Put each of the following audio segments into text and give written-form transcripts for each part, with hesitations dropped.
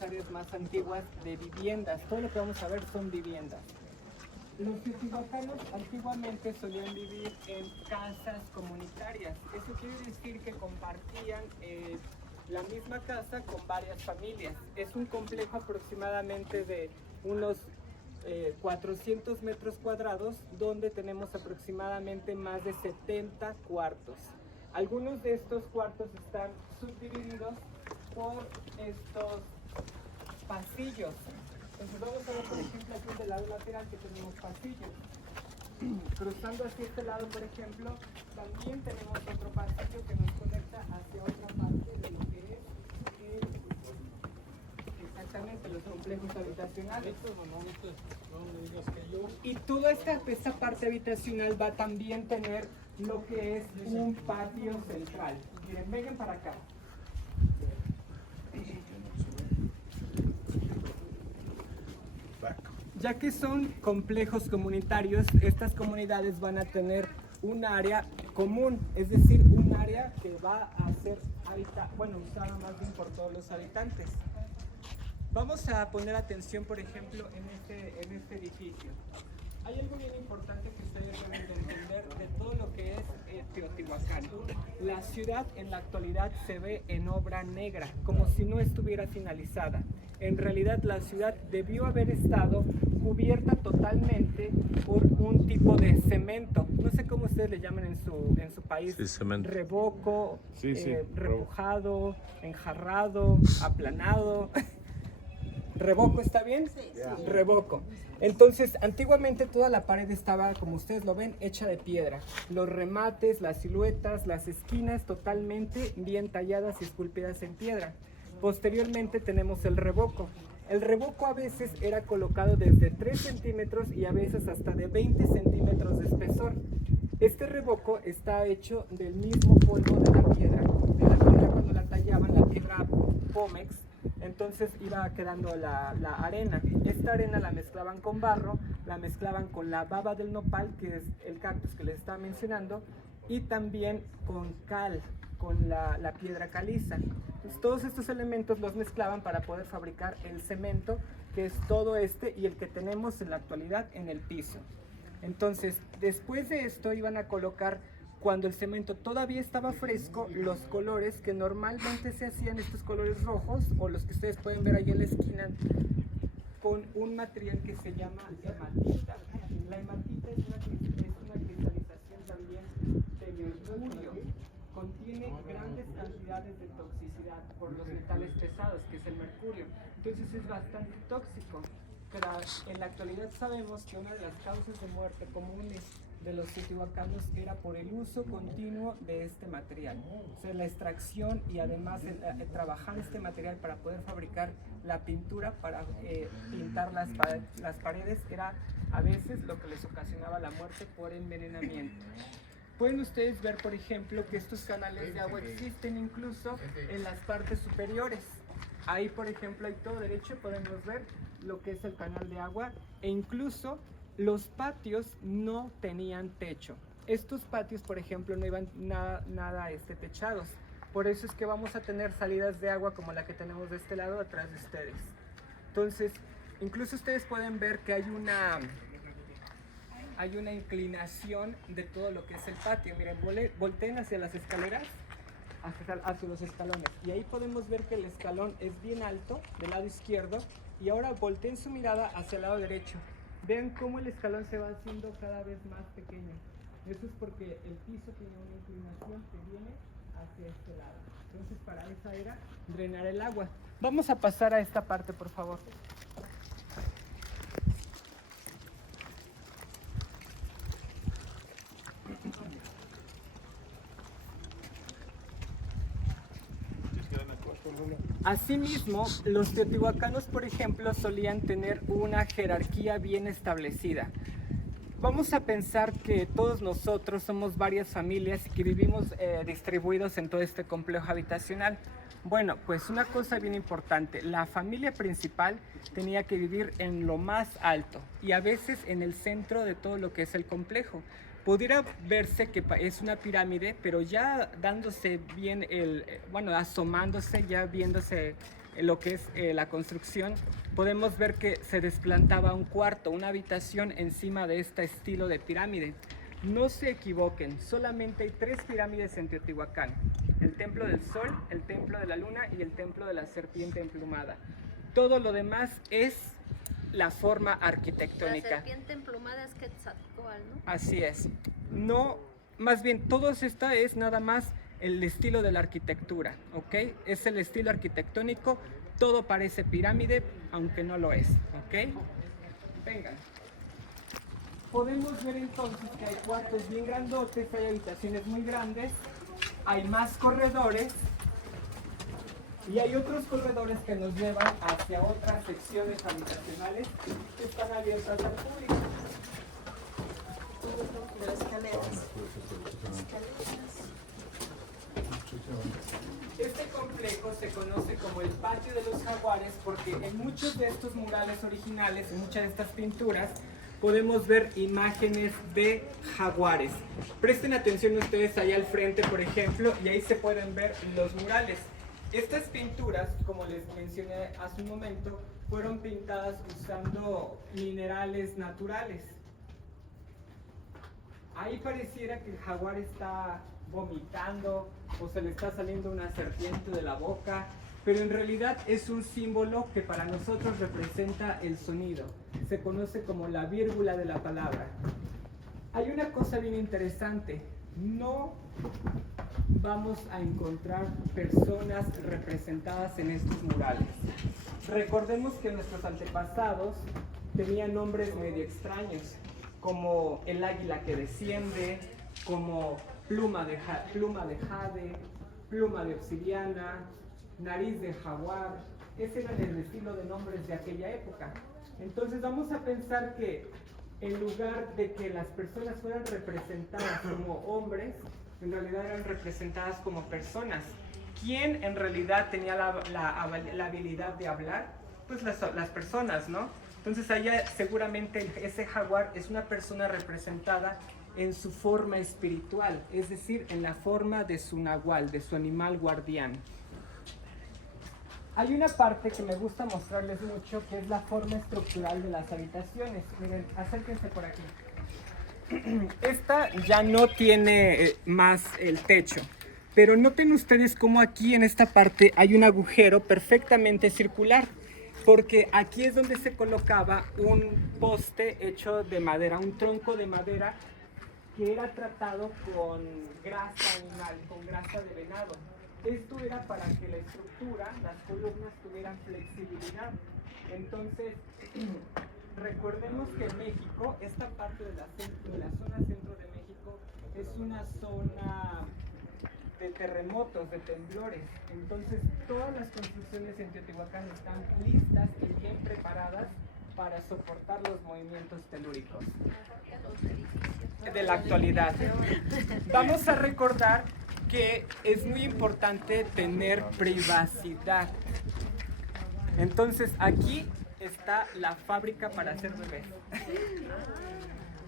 las áreas más antiguas de viviendas. Todo lo que vamos a ver son viviendas. Los teotihuacanos antiguamente solían vivir en casas comunitarias. Eso quiere decir que compartían la misma casa con varias familias. Es un complejo aproximadamente de unos 400 metros cuadrados, donde tenemos aproximadamente más de 70 cuartos. Algunos de estos cuartos están subdivididos por estos pasillos. Entonces vamos a ver, por ejemplo, aquí del lado lateral que tenemos pasillos. Cruzando hacia este lado, por ejemplo, también tenemos otro pasillo que nos conecta hacia otra parte de lo que es exactamente los complejos habitacionales. Y toda esta parte habitacional va a también tener lo que es un patio central. Miren, vengan para acá. Ya que son complejos comunitarios, estas comunidades van a tener un área común, es decir, un área que va a ser usada más bien por todos los habitantes. Vamos a poner atención, por ejemplo, en este edificio. Hay algo bien importante que ustedes deben de entender de todo lo que es Teotihuacán. La ciudad en la actualidad se ve en obra negra, como si no estuviera finalizada. En realidad la ciudad debió haber estado cubierta totalmente por un tipo de cemento. No sé cómo ustedes le llaman en su país. Sí, cemento. Revoco, Sí, repujado, enjarrado, aplanado. ¿Revoco está bien? Sí. Revoco. Entonces, antiguamente toda la pared estaba, como ustedes lo ven, hecha de piedra. Los remates, las siluetas, las esquinas totalmente bien talladas y esculpidas en piedra. Posteriormente tenemos el revoco. El revoco a veces era colocado desde 3 centímetros y a veces hasta de 20 centímetros de espesor. Este revoco está hecho del mismo polvo de la piedra. De la piedra cuando la tallaban, la piedra pómex, entonces iba quedando la arena. Esta arena la mezclaban con barro, la mezclaban con la baba del nopal, que es el cactus que les estaba mencionando, y también con cal, con la piedra caliza. Entonces, todos estos elementos los mezclaban para poder fabricar el cemento, que es todo y el que tenemos en la actualidad en el piso. Entonces, después de esto iban a colocar, cuando el cemento todavía estaba fresco, los colores que normalmente se hacían, estos colores rojos, o los que ustedes pueden ver ahí en la esquina, con un material que se llama hematita. La hematita es una cristalización también de mercurio. Contiene grandes cantidades de toxicidad por los metales pesados, que es el mercurio. Entonces es bastante tóxico. Pero en la actualidad sabemos que una de las causas de muerte comunes de los teotihuacanos era por el uso continuo de este material. O sea, la extracción y además trabajar este material para poder fabricar la pintura, para pintar las paredes, era a veces lo que les ocasionaba la muerte por envenenamiento. Pueden ustedes ver, por ejemplo, que estos canales de agua existen incluso en las partes superiores. Ahí, por ejemplo, ahí todo derecho podemos ver lo que es el canal de agua, e incluso los patios no tenían techo. Estos patios, por ejemplo, no iban nada techados. Por eso es que vamos a tener salidas de agua como la que tenemos de este lado atrás de ustedes. Entonces, incluso ustedes pueden ver que hay una inclinación de todo lo que es el patio. Miren, volteen hacia las escaleras, hacia los escalones, y ahí podemos ver que el escalón es bien alto del lado izquierdo, y ahora volteen su mirada hacia el lado derecho. Vean cómo el escalón se va haciendo cada vez más pequeño. Eso es porque el piso tiene una inclinación que viene hacia este lado. Entonces, para esa era drenar el agua. Vamos a pasar a esta parte, por favor. Asimismo, los teotihuacanos, por ejemplo, solían tener una jerarquía bien establecida. Vamos a pensar que todos nosotros somos varias familias que vivimos distribuidos en todo este complejo habitacional. Bueno, pues una cosa bien importante, la familia principal tenía que vivir en lo más alto y a veces en el centro de todo lo que es el complejo. Pudiera verse que es una pirámide, pero ya dándose bien asomándose, ya viéndose lo que es la construcción, podemos ver que se desplantaba un cuarto, una habitación encima de este estilo de pirámide. No se equivoquen, solamente hay 3 pirámides en Teotihuacán: el Templo del Sol, el Templo de la Luna y el Templo de la Serpiente Emplumada. Todo lo demás es la forma arquitectónica. La serpiente emplumada es Quetzalcóatl, ¿no? Así es. No, más bien, todo esto es nada más el estilo de la arquitectura, ¿ok? Es el estilo arquitectónico, todo parece pirámide, aunque no lo es, ¿ok? Vengan. Podemos ver entonces que hay cuartos bien grandotes, hay habitaciones muy grandes, hay más corredores y hay otros corredores que nos llevan hacia otras secciones habitacionales que están abiertas al público. Las escaleras. Este complejo se conoce como el Patio de los Jaguares porque en muchos de estos murales originales, en muchas de estas pinturas, podemos ver imágenes de jaguares. Presten atención ustedes ahí al frente, por ejemplo, y ahí se pueden ver los murales. Estas pinturas, como les mencioné hace un momento, fueron pintadas usando minerales naturales. Ahí pareciera que el jaguar está vomitando o se le está saliendo una serpiente de la boca, pero en realidad es un símbolo que para nosotros representa el sonido. Se conoce como la vírgula de la palabra. Hay una cosa bien interesante: no vamos a encontrar personas representadas en estos murales. Recordemos que nuestros antepasados tenían nombres medio extraños, como el águila que desciende, como pluma de jade, pluma de obsidiana, nariz de jaguar. Ese era el estilo de nombres de aquella época. Entonces vamos a pensar que en lugar de que las personas fueran representadas como hombres, en realidad eran representadas como personas. ¿Quién en realidad tenía la habilidad de hablar? Pues las personas, ¿no? Entonces allá seguramente ese jaguar es una persona representada en su forma espiritual, es decir, en la forma de su nahual, de su animal guardián. Hay una parte que me gusta mostrarles mucho, que es la forma estructural de las habitaciones. Miren, acérquense por aquí. Esta ya no tiene más el techo, pero noten ustedes cómo aquí en esta parte hay un agujero perfectamente circular, porque aquí es donde se colocaba un poste hecho de madera, un tronco de madera que era tratado con grasa animal, con grasa de venado. Esto era para que la estructura, las columnas tuvieran flexibilidad. Entonces, recordemos que en México, esta parte de la zona centro de México es una zona de terremotos, de temblores. Entonces, todas las construcciones en Teotihuacán están listas y bien preparadas para soportar los movimientos telúricos de la actualidad. Vamos a recordar que es muy importante tener privacidad. Entonces, aquí está la fábrica para hacer bebés.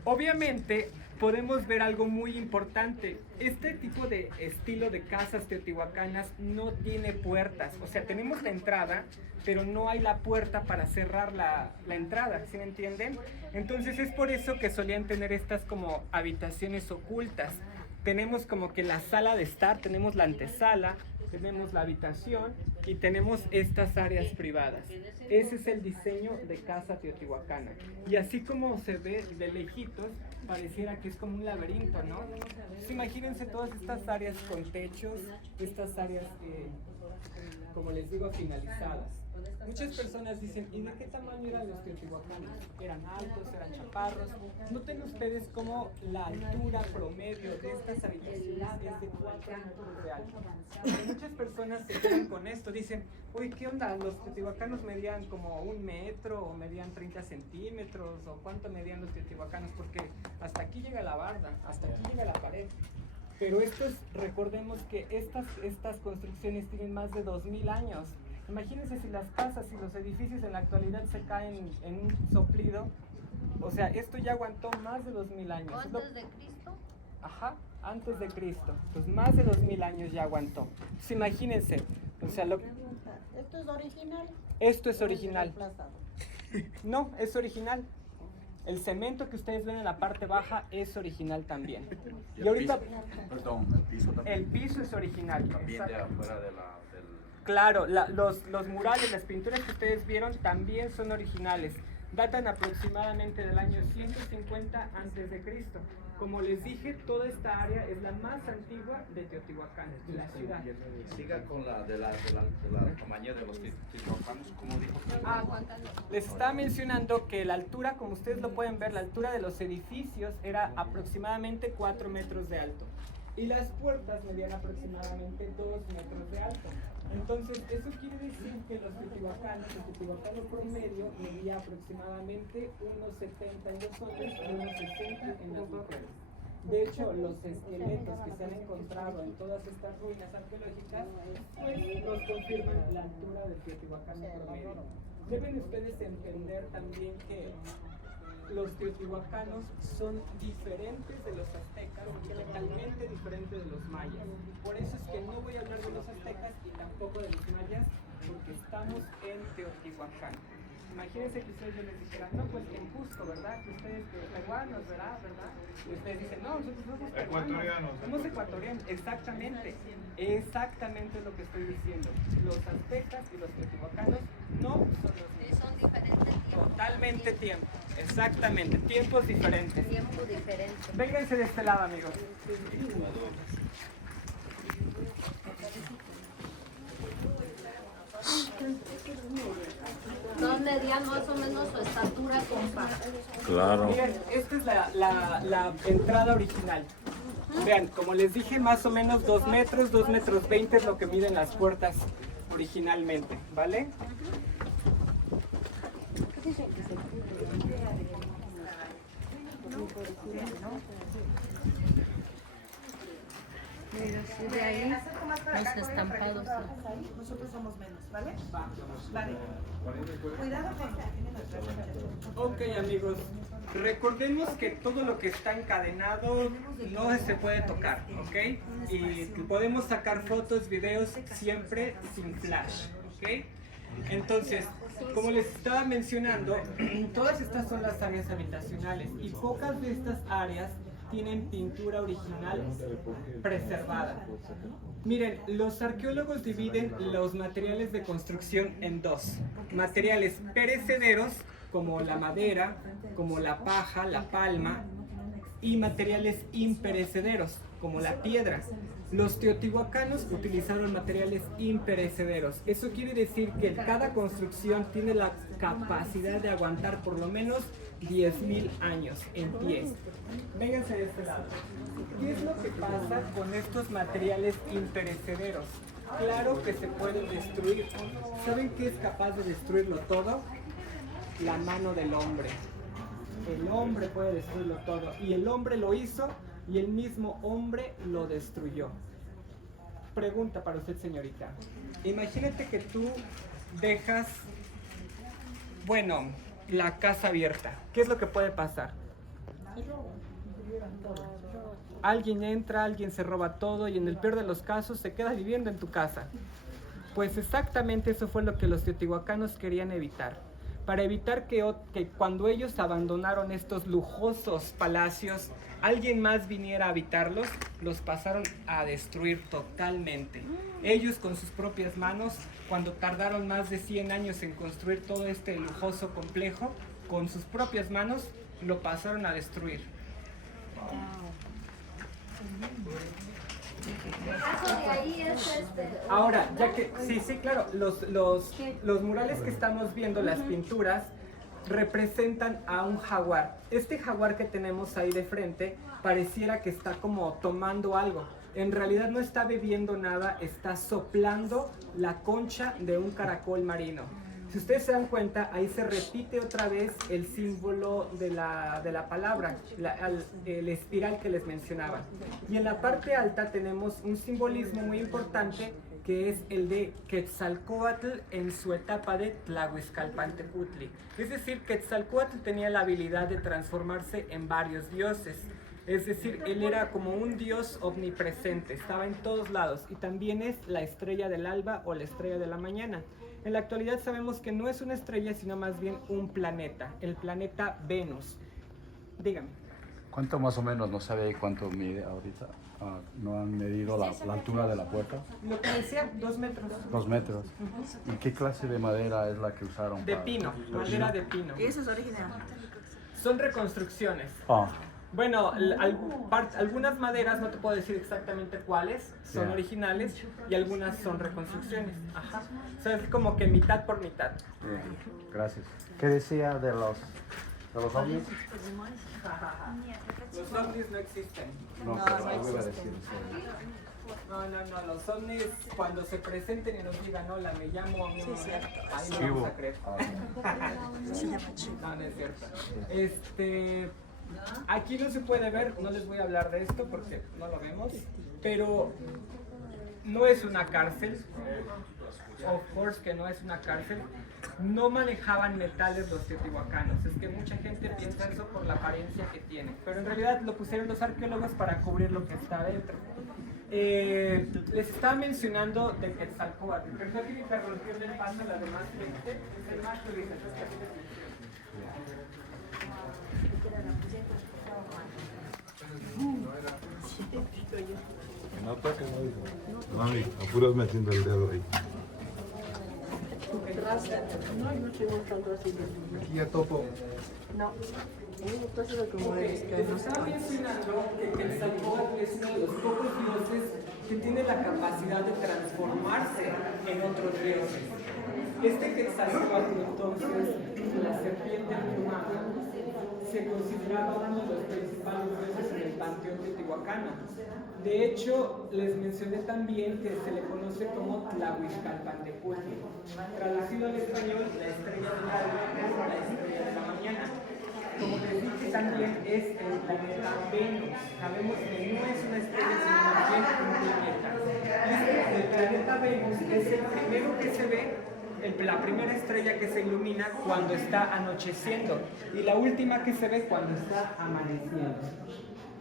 Obviamente podemos ver algo muy importante. Este tipo de estilo de casas teotihuacanas no tiene puertas. O sea, tenemos la entrada, pero no hay la puerta para cerrar la entrada, ¿sí me entienden? Entonces es por eso que solían tener estas como habitaciones ocultas. Tenemos como que la sala de estar, tenemos la antesala, tenemos la habitación y tenemos estas áreas privadas. Ese es el diseño de casa teotihuacana. Y así como se ve de lejitos, pareciera que es como un laberinto, ¿no? Entonces, imagínense todas estas áreas con techos, estas áreas, como les digo, finalizadas. Muchas personas dicen, ¿y de qué tamaño eran los teotihuacanos? ¿Eran altos? ¿Eran chaparros? Noten ustedes cómo la altura promedio de estas habitaciones es de 4 metros de alto. Porque muchas personas se quedan con esto, dicen, uy, ¿qué onda? ¿Los teotihuacanos medían como 1 metro o medían 30 centímetros? ¿O cuánto medían los teotihuacanos? Porque hasta aquí llega la barda, hasta aquí llega la pared. Pero recordemos que estas construcciones tienen más de 2000 años. Imagínense si las casas y los edificios en la actualidad se caen en un soplido. O sea, esto ya aguantó más de 2000 años. ¿Antes de Cristo? Ajá, antes de Cristo. Pues más de 2000 años ya aguantó. Pues imagínense. O sea, ¿Esto es original? Esto es ¿O original. reemplazado? No, es original. El cemento que ustedes ven en la parte baja es original también. Y ahorita Perdón, el piso también. el piso es original. También de Exacto. afuera del... Claro, los murales, las pinturas que ustedes vieron también son originales. Datan aproximadamente del año 150 a.C. Como les dije, toda esta área es la más antigua de Teotihuacán, de la ciudad. Siga con la tamaño de los teotihuacanos, como dijo. Les estaba mencionando que la altura, como ustedes lo pueden ver, la altura de los edificios era aproximadamente 4 metros de alto. Y las puertas medían aproximadamente 2 metros de alto. Entonces, eso quiere decir que los teotihuacanos, el teotihuacano promedio medía aproximadamente unos 70 en los hombres y unos 60 en las mujeres. De hecho, los esqueletos que se han encontrado en todas estas ruinas arqueológicas, pues nos confirman la altura del teotihuacano promedio. Deben ustedes entender también que los teotihuacanos son diferentes de los aztecas y totalmente diferentes de los mayas. Por eso es que no voy a hablar de los aztecas y tampoco de los mayas, porque estamos en Teotihuacán. Imagínense que ustedes les dijeran, no, pues en Cusco, ¿verdad? Que ustedes peruanos, ¿verdad? Y ustedes dicen, no, nosotros somos peruanos. Somos ecuatorianos, exactamente. Exactamente es lo que estoy diciendo. Los aztecas y los teotihuacanos no son los mismos. Son diferentes tiempos. Totalmente tiempo, exactamente, tiempos diferentes. Tiempo diferente. Vénganse de este lado, amigos. ¿Dónde medían más o menos su estatura, compa? Claro. Miren, esta es la entrada original. Vean, como les dije, más o menos 2 metros, 2 metros 20 es lo que miden las puertas originalmente, ¿vale? De ahí los estampados. Nosotros somos menos, ¿vale? Vale. Cuidado con... Ok, amigos, recordemos que todo lo que está encadenado no se puede tocar, ¿ok? Y podemos sacar fotos, videos siempre sin flash, ¿ok? Entonces, como les estaba mencionando, todas estas son las áreas habitacionales y pocas de estas áreas tienen pintura original preservada. Miren, los arqueólogos dividen los materiales de construcción en dos. Materiales perecederos, como la madera, como la paja, la palma, y materiales imperecederos, como la piedra. Los teotihuacanos utilizaron materiales imperecederos. Eso quiere decir que cada construcción tiene la capacidad de aguantar por lo menos 10,000 años en pie. Vénganse de este lado. ¿Qué es lo que pasa con estos materiales imperecederos? Claro que se pueden destruir. ¿Saben qué es capaz de destruirlo todo? La mano del hombre. El hombre puede destruirlo todo. Y el hombre lo hizo y el mismo hombre lo destruyó. Pregunta para usted, señorita. Imagínate que tú dejas, bueno, la casa abierta. ¿Qué es lo que puede pasar? Alguien entra, alguien se roba todo y en el peor de los casos se queda viviendo en tu casa. Pues exactamente eso fue lo que los teotihuacanos querían evitar. Para evitar que cuando ellos abandonaron estos lujosos palacios, alguien más viniera a habitarlos, los pasaron a destruir totalmente. Ellos con sus propias manos, cuando tardaron más de 100 años en construir todo este lujoso complejo, con sus propias manos lo pasaron a destruir. Eso de ahí es Ahora, ya que, sí, claro, los murales que estamos viendo, las pinturas, representan a un jaguar. Este jaguar que tenemos ahí de frente pareciera que está como tomando algo. En realidad no está bebiendo nada, está soplando la concha de un caracol marino. Si ustedes se dan cuenta, ahí se repite otra vez el símbolo de la palabra, el espiral que les mencionaba. Y en la parte alta tenemos un simbolismo muy importante que es el de Quetzalcóatl en su etapa de Tlahuizcalpantecutli. Es decir, Quetzalcóatl tenía la habilidad de transformarse en varios dioses. Es decir, él era como un Dios omnipresente, estaba en todos lados y también es la estrella del alba o la estrella de la mañana. En la actualidad sabemos que no es una estrella, sino más bien un planeta, el planeta Venus. Dígame. ¿Cuánto más o menos, no sabe cuánto mide ahorita? ¿No han medido la altura de la puerta? Lo que decía, 2 metros. 2 metros. ¿Y qué clase de madera es la que usaron? De pino, madera de pino. Y eso es original. Son reconstrucciones. Ah, Bueno, algunas maderas, no te puedo decir exactamente cuáles, son Ya. originales y algunas son reconstrucciones. Ajá. O sea, es como que mitad por mitad. bien, gracias. ¿Qué decía de los ovnis? Los ovnis no existen. No, pero algo iba a decir. No, los ovnis cuando se presenten y nos digan hola, me llamo, ahí no Chivo. vamos a creer. Ah, No es cierto. Aquí no se puede ver, no les voy a hablar de esto porque no lo vemos, pero no es una cárcel, of course que no es una cárcel, no manejaban metales los teotihuacanos, es que mucha gente piensa eso por la apariencia que tiene, pero en realidad lo pusieron los arqueólogos para cubrir lo que está adentro. Les estaba mencionando de Quetzalcóatl, pero no quiero interrumpirle el paso a la demás gente, es el más turistas, No toques, no dijo. Mami, apuras metiendo el dedo ahí. Aquí ya topo. Les estaba mencionando que Quetzalcóatl es uno de los pocos dioses que tiene la capacidad de transformarse en otros dioses. Este Quetzalcóatl, entonces, la serpiente emplumada, se consideraba uno de los principales dioses en el panteón teotihuacano. De hecho, les mencioné también que se le conoce como Tlahuizcalpantecutli. Traducido al español, la estrella del alba es la estrella de la mañana. Como les dije, también es el planeta Venus. Sabemos que no es una estrella, sino más bien un planeta. El planeta Venus es el primero que se ve, la primera estrella que se ilumina cuando está anocheciendo y la última que se ve cuando está amaneciendo.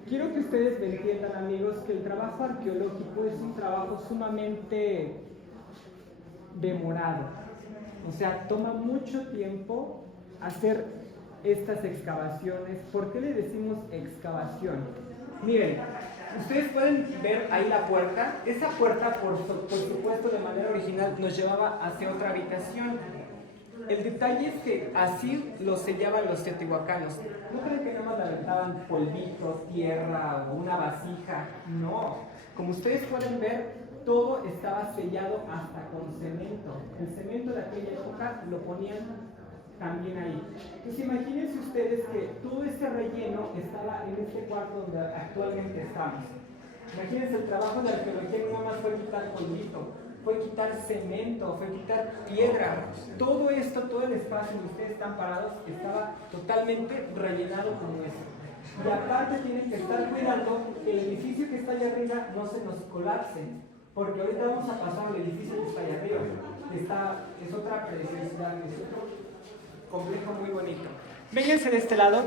Quiero que ustedes me entiendan, amigos, que el trabajo arqueológico es un trabajo sumamente demorado. O sea, toma mucho tiempo hacer estas excavaciones. ¿Por qué le decimos excavación? Miren, ustedes pueden ver ahí la puerta. Esa puerta, por supuesto, de manera original, nos llevaba hacia otra habitación. El detalle es que así lo sellaban los teotihuacanos. No creen que nada más le aventaban polvito, tierra o una vasija. No. Como ustedes pueden ver, todo estaba sellado hasta con cemento. El cemento de aquella época lo ponían también ahí. Entonces imagínense ustedes que todo ese relleno estaba en este cuarto donde actualmente estamos. Imagínense el trabajo de arqueología no nada más fue quitar polvito, fue quitar cemento, fue quitar piedra. Todo esto, todo el espacio donde ustedes están parados estaba totalmente rellenado con eso. Y aparte tienen que estar cuidando que el edificio que está allá arriba no se nos colapse, porque ahorita vamos a pasar al edificio que está allá arriba. Es otra preciosidad, es otro complejo muy bonito. Vénganse de este lado.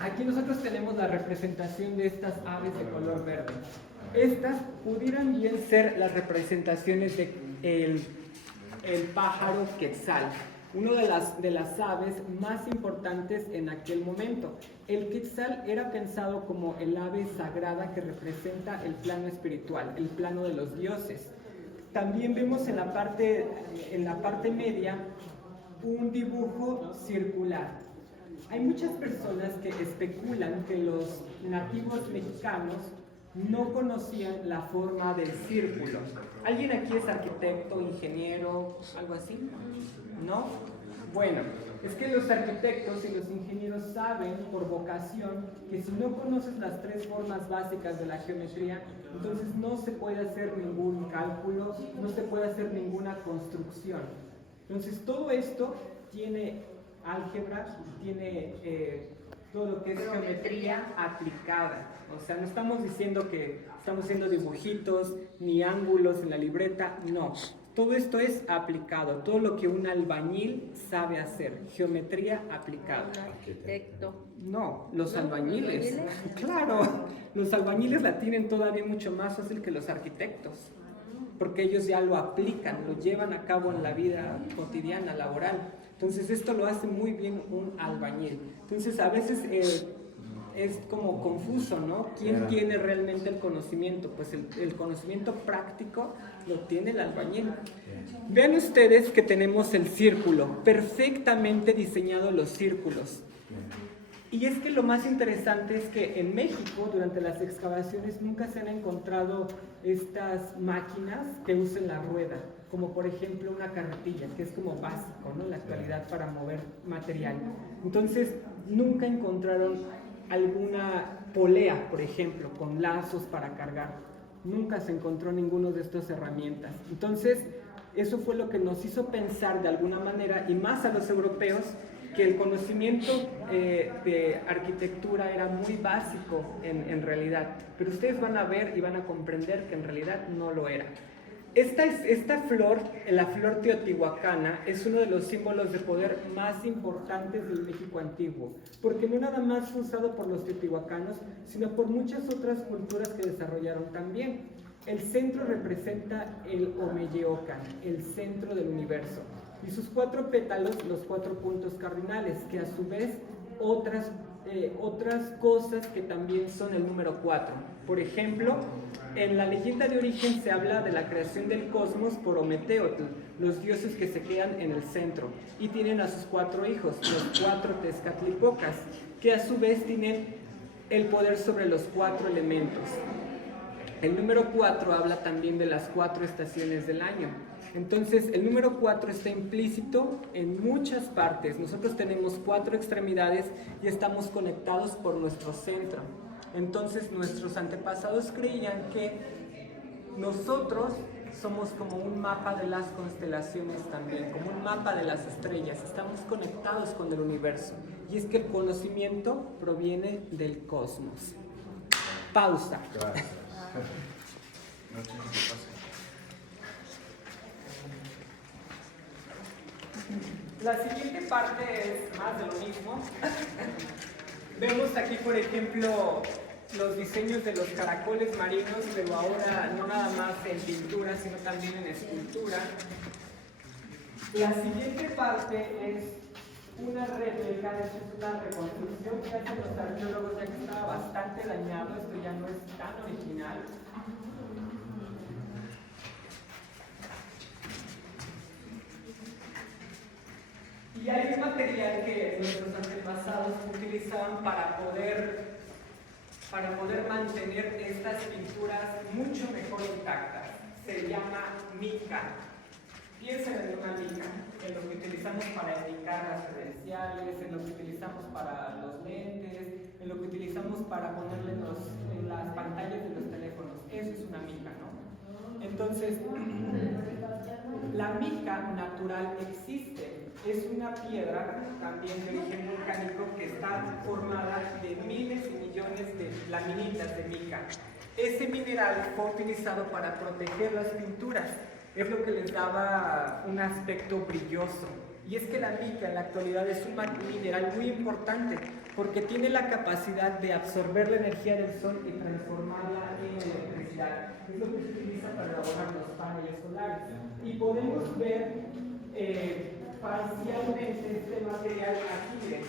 Aquí nosotros tenemos la representación de estas aves de color verde. Estas pudieran bien ser las representaciones de el pájaro quetzal, una de las aves más importantes en aquel momento. El quetzal era pensado como el ave sagrada que representa el plano espiritual, el plano de los dioses. También vemos en la parte media un dibujo circular. Hay muchas personas que especulan que los nativos mexicanos no conocían la forma del círculo. ¿Alguien aquí es arquitecto, ingeniero, algo así? ¿No? Bueno, es que los arquitectos y los ingenieros saben por vocación que si no conoces las 3 formas básicas de la geometría, entonces no se puede hacer ningún cálculo, no se puede hacer ninguna construcción. Entonces todo esto tiene álgebra, tiene todo lo que es geometría aplicada. O sea, no estamos diciendo que estamos haciendo dibujitos ni ángulos en la libreta, no. Todo esto es aplicado, todo lo que un albañil sabe hacer, geometría aplicada. Un arquitecto. No, los ¿No? albañiles. ¿Los albañiles? Claro, los albañiles la tienen todavía mucho más fácil que los arquitectos, porque ellos ya lo aplican, lo llevan a cabo en la vida cotidiana, laboral. Entonces esto lo hace muy bien un albañil. Entonces a veces es como confuso, ¿no? ¿Quién tiene realmente el conocimiento? Pues el conocimiento práctico lo tiene el albañil. Vean ustedes que tenemos el círculo, perfectamente diseñados los círculos. Y es que lo más interesante es que en México, durante las excavaciones, nunca se han encontrado estas máquinas que usen la rueda, como por ejemplo una carretilla, que es como básico, ¿no? En la actualidad para mover material. Entonces, nunca encontraron alguna polea, por ejemplo, con lazos para cargar. Nunca se encontró ninguno de estas herramientas. Entonces, eso fue lo que nos hizo pensar de alguna manera, y más a los europeos, que el conocimiento de arquitectura era muy básico en realidad, pero ustedes van a ver y van a comprender que en realidad no lo era. Esta flor, la flor teotihuacana, es uno de los símbolos de poder más importantes del México antiguo, porque no nada más fue usado por los teotihuacanos, sino por muchas otras culturas que desarrollaron también. El centro representa el Omeyeocan, el centro del universo, y sus 4 pétalos, los 4 puntos cardinales, que a su vez otras cosas que también son el número 4. Por ejemplo, en la leyenda de origen se habla de la creación del cosmos por Ometeotl, los dioses que se quedan en el centro, y tienen a sus 4 hijos, los 4 Tezcatlipocas, que a su vez tienen el poder sobre los 4 elementos. El número 4 habla también de las 4 estaciones del año. Entonces, el número 4 está implícito en muchas partes. Nosotros tenemos 4 extremidades y estamos conectados por nuestro centro. Entonces, nuestros antepasados creían que nosotros somos como un mapa de las constelaciones también, como un mapa de las estrellas. Estamos conectados con el universo. Y es que el conocimiento proviene del cosmos. Pausa. La siguiente parte es más de lo mismo. Vemos aquí, por ejemplo, los diseños de los caracoles marinos, pero ahora no nada más en pintura, sino también en escultura. La siguiente parte es una réplica, es una reconstrucción que hacen los arqueólogos, ya que estaba bastante dañado, esto ya no es tan original. Y hay un material que nuestros antepasados utilizaban para poder mantener estas pinturas mucho mejor intactas. Se llama mica. Piensen en una mica, en lo que utilizamos para indicar las credenciales, en lo que utilizamos para los lentes, en lo que utilizamos para ponerle en las pantallas de los teléfonos. Eso es una mica, ¿no? Entonces, la mica natural existe. Es una piedra también de origen volcánico que está formada de miles y millones de laminitas de mica. Ese mineral fue utilizado para proteger las pinturas. Es lo que les daba un aspecto brilloso. Y es que la mica en la actualidad es un mineral muy importante porque tiene la capacidad de absorber la energía del sol y transformarla en electricidad. Es lo que se utiliza para elaborar los paneles solares. Y podemos ver parcialmente este material aquí. Miren,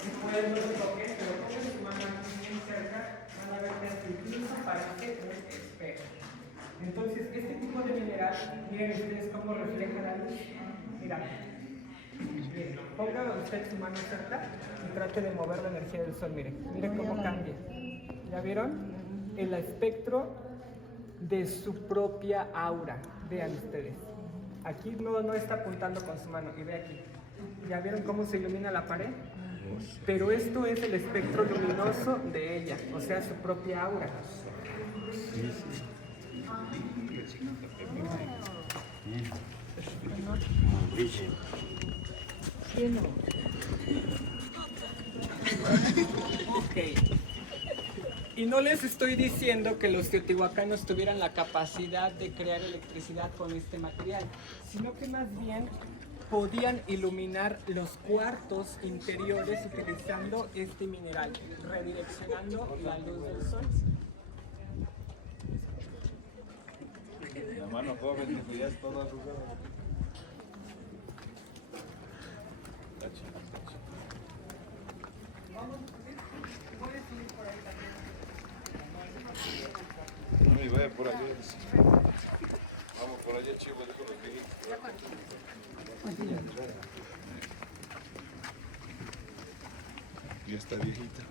si pueden no lo toquen, pero pongan su mano aquí bien cerca, van a ver que hasta incluso parece un espejo. Entonces, este tipo de mineral, miren ustedes cómo refleja la luz. Mira, bien, ponga usted su mano cerca y trate de mover la energía del sol. Miren cómo cambia. ¿Ya vieron? El espectro de su propia aura. Vean ustedes. Aquí no está apuntando con su mano, y ve aquí. ¿Ya vieron cómo se ilumina la pared? Pero esto es el espectro luminoso de ella, o sea, su propia aura. Ok. Y no les estoy diciendo que los teotihuacanos tuvieran la capacidad de crear electricidad con este material, sino que más bien podían iluminar los cuartos interiores utilizando este mineral, redireccionando la luz del sol. La mano joven, dijo, ya es toda arrugada. Mami, vaya por allá. Vamos por allá, chivo, dijo los viejitos. Ya está viejita.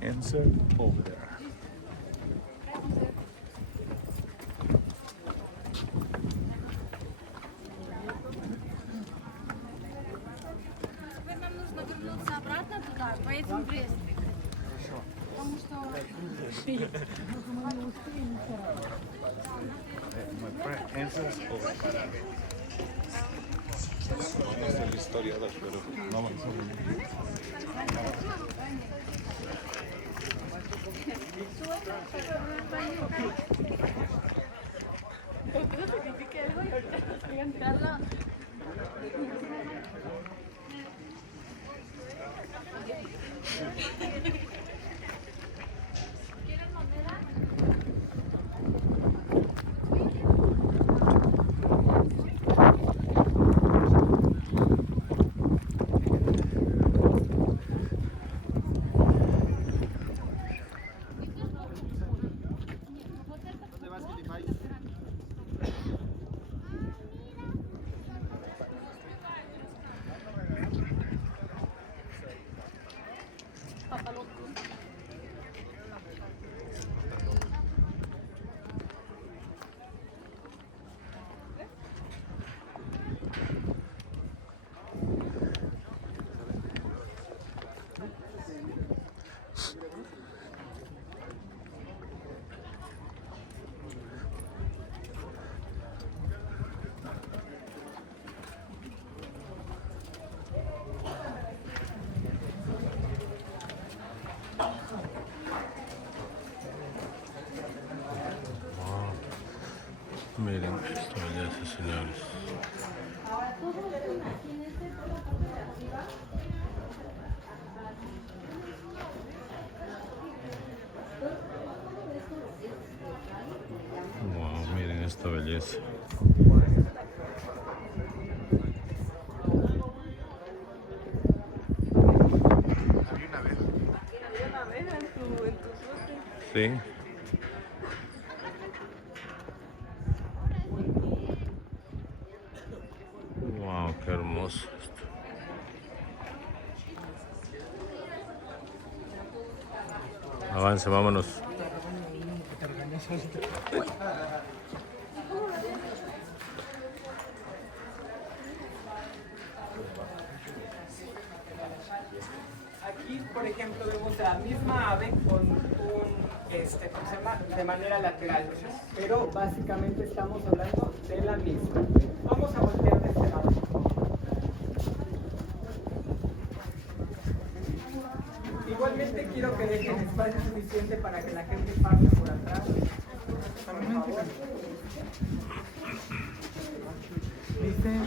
Answer over there. Нам нужно вернуться обратно туда, поедем в Брестик. Потому что... Answers over there. No sé la historia, pero no me Carla. ¿Quieres moneda? Miren esto, ya, señores. Wow, miren esta belleza. Sí. Wow, qué hermoso esto. Avance, vámonos. Aquí, por ejemplo, vemos la misma ave con un, ¿cómo se llama? De manera lateral, pero básicamente estamos hablando de la misma. Vamos a voltear de este lado. Igualmente quiero que dejen espacio suficiente para que la gente pase por atrás. Por favor.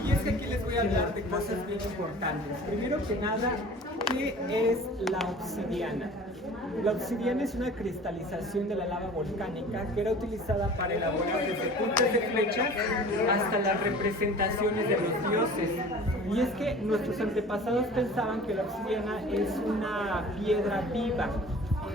Y es que aquí les voy a hablar de cosas bien importantes. Primero que nada, ¿qué es la obsidiana? La obsidiana es una cristalización de la lava volcánica que era utilizada para elaborar desde puntas de flechas hasta las representaciones de los dioses. Y es que nuestros antepasados pensaban que la obsidiana es una piedra viva,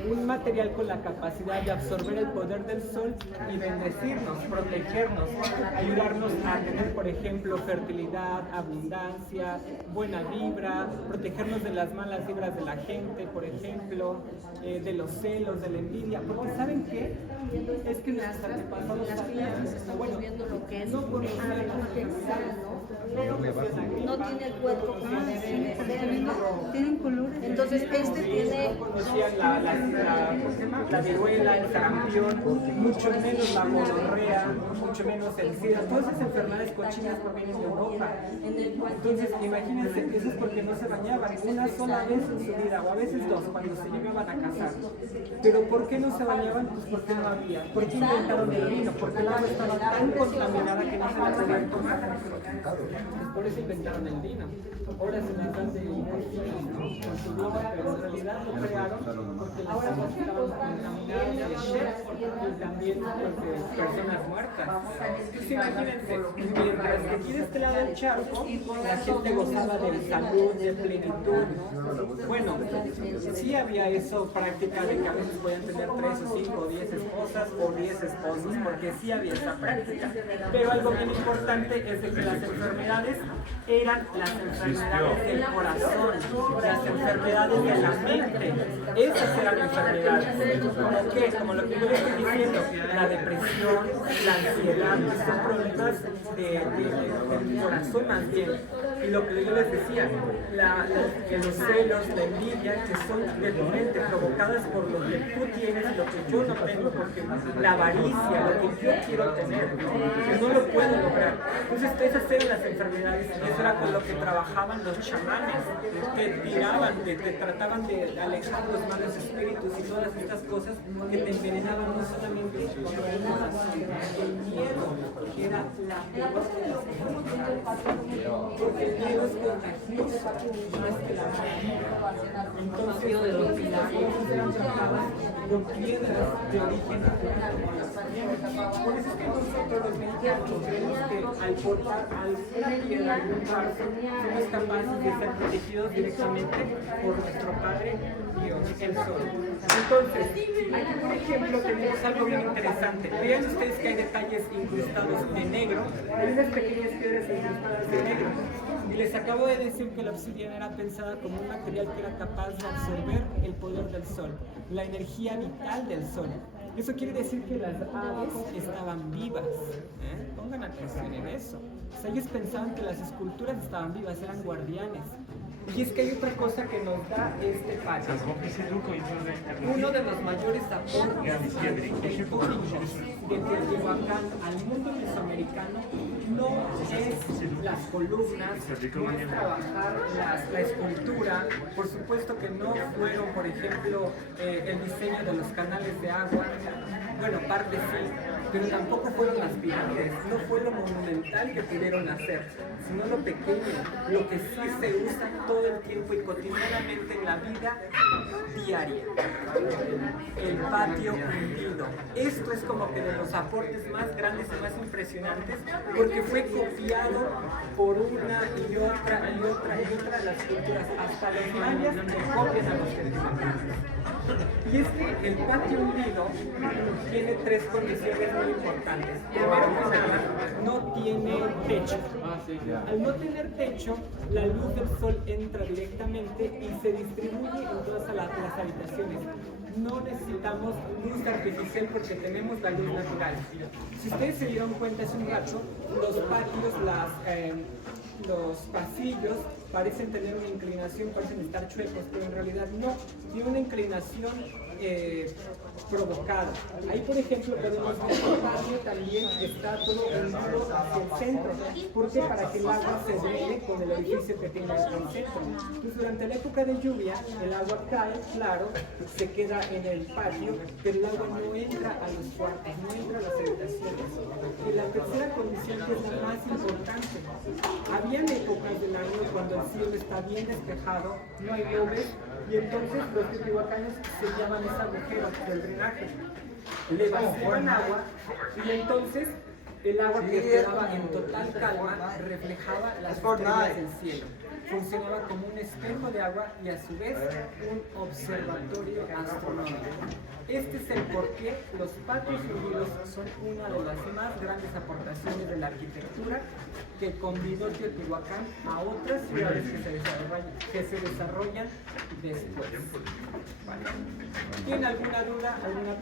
un material con la capacidad de absorber el poder del sol y bendecirnos, protegernos, ayudarnos a tener, por ejemplo, fertilidad, abundancia, buena vibra, protegernos de las malas vibras de la gente, por ejemplo, de los celos, de la envidia, porque ¿saben qué? Es que nuestros antepasados sabían, bueno, no conocían No tiene el cuerpo como debe de ser. Tienen colores. Entonces este tiene... conocían la ¿cómo se llama? La viruela, el sarampión, mucho menos la gonorrea, mucho menos el SIDA. Todas esas enfermedades cochinas provienen de Europa. Entonces, imagínense, eso es porque no se bañaban una sola vez en su vida, o a veces dos, cuando se llegaban a casar. Pero ¿por qué no se bañaban? Pues porque no había. ¿Por qué inventaron el vino? Porque el agua estaba tan contaminada que no se la podían tomar. Por eso inventaron el vino. Ahora se les dan de con su vino, pero en realidad lo crearon porque las aguas estaban contaminadas de chefs y también de personas muertas. Entonces imagínense, mientras que aquí de este lado del charco, la gente gozaba de salud, de plenitud. Bueno, sí había eso práctica de que a veces podían tener 3 o 5 o 10 esposas o 10 esposos, porque sí había esa práctica. Pero algo bien importante es de que las enfermedades eran las enfermedades del corazón, las enfermedades de la mente. Esas eran enfermedades. ¿Como qué? Como lo que yo les estoy diciendo, la depresión, la ansiedad, que son problemas del corazón más bien. Y lo que yo les decía, que los celos, la envidia, que son de tu mente, provocadas por lo que tú tienes y lo que yo no tengo, porque la avaricia, lo que yo quiero tener, que no lo puedo lograr. Entonces esas eran las enfermedades, y eso era con lo que trabajaban los chamanes, que tiraban, te trataban de alejar los malos espíritus y todas estas cosas que te envenenaban no solamente el corazón, el miedo, que era la peor de las enfermedades, porque el miedo es contagioso más que la muerte. Entonces los milagros eran tratadas con piedras de origen natural como las piedras. Por eso es que nosotros los mexicanos creemos que al portar alguna piedra, algún barco, somos capaces de ser protegidos directamente por nuestro Padre Dios, el Sol. Entonces, aquí por ejemplo tenemos algo bien interesante. Vean ustedes que hay detalles incrustados de negro, hay unas pequeñas piedras incrustadas de negro. Y les acabo de decir que la obsidiana era pensada como un material que era capaz de absorber el poder del Sol, la energía vital del Sol. Eso quiere decir que las aves estaban vivas. Pongan atención en eso. O sea, ellos pensaban que las esculturas estaban vivas, eran guardianes. Y es que hay otra cosa que nos da este patio. Uno de los mayores aportes históricos de Teotihuacán al mundo mesoamericano no es las columnas, no es trabajar la escultura, por supuesto que no fueron, por ejemplo, el diseño de los canales de agua, bueno, parte sí, pero tampoco fueron las pirámides, no fue lo monumental que pudieron hacer, sino lo pequeño, lo que sí se usa todo el tiempo y cotidianamente en la vida diaria. El patio hundido. Esto es como que de los aportes más grandes y más impresionantes, porque fue copiado por una y otra de las culturas, hasta los mayas que copian a los teotihuacanos. Y es que el patio hundido tiene 3 condiciones muy importantes. Primero que nada, no tiene techo. Al no tener techo, la luz del sol entra directamente y se distribuye en todas las habitaciones. No necesitamos luz artificial porque tenemos la luz natural. Si ustedes se dieron cuenta hace un rato, los patios, los pasillos parecen tener una inclinación, parecen estar chuecos, pero en realidad no, tiene una inclinación provocada. Ahí por ejemplo podemos ver que el patio también está todo hundido hacia el centro. ¿Por qué? Para que el agua se drene con el orificio que tiene en el centro. Entonces durante la época de lluvia el agua cae, claro, se queda en el patio, pero el agua no entra a los cuartos, no entra a las habitaciones. Y la tercera condición, que es la más importante, habían épocas del año cuando el cielo está bien despejado, no hay nubes, y entonces los teotihuacanos sellaban ese agujero del drenaje, le vaciaban agua y entonces el agua que quedaba en total calma reflejaba las estrellas del cielo. Funcionaba como un espejo de agua y a su vez un observatorio astronómico. Este es el por qué los patios hundidos son una de las más grandes aportaciones de la arquitectura que combinó Teotihuacán a otras ciudades que se desarrollan después. ¿Vale? ¿Tienen alguna duda? ¿Alguna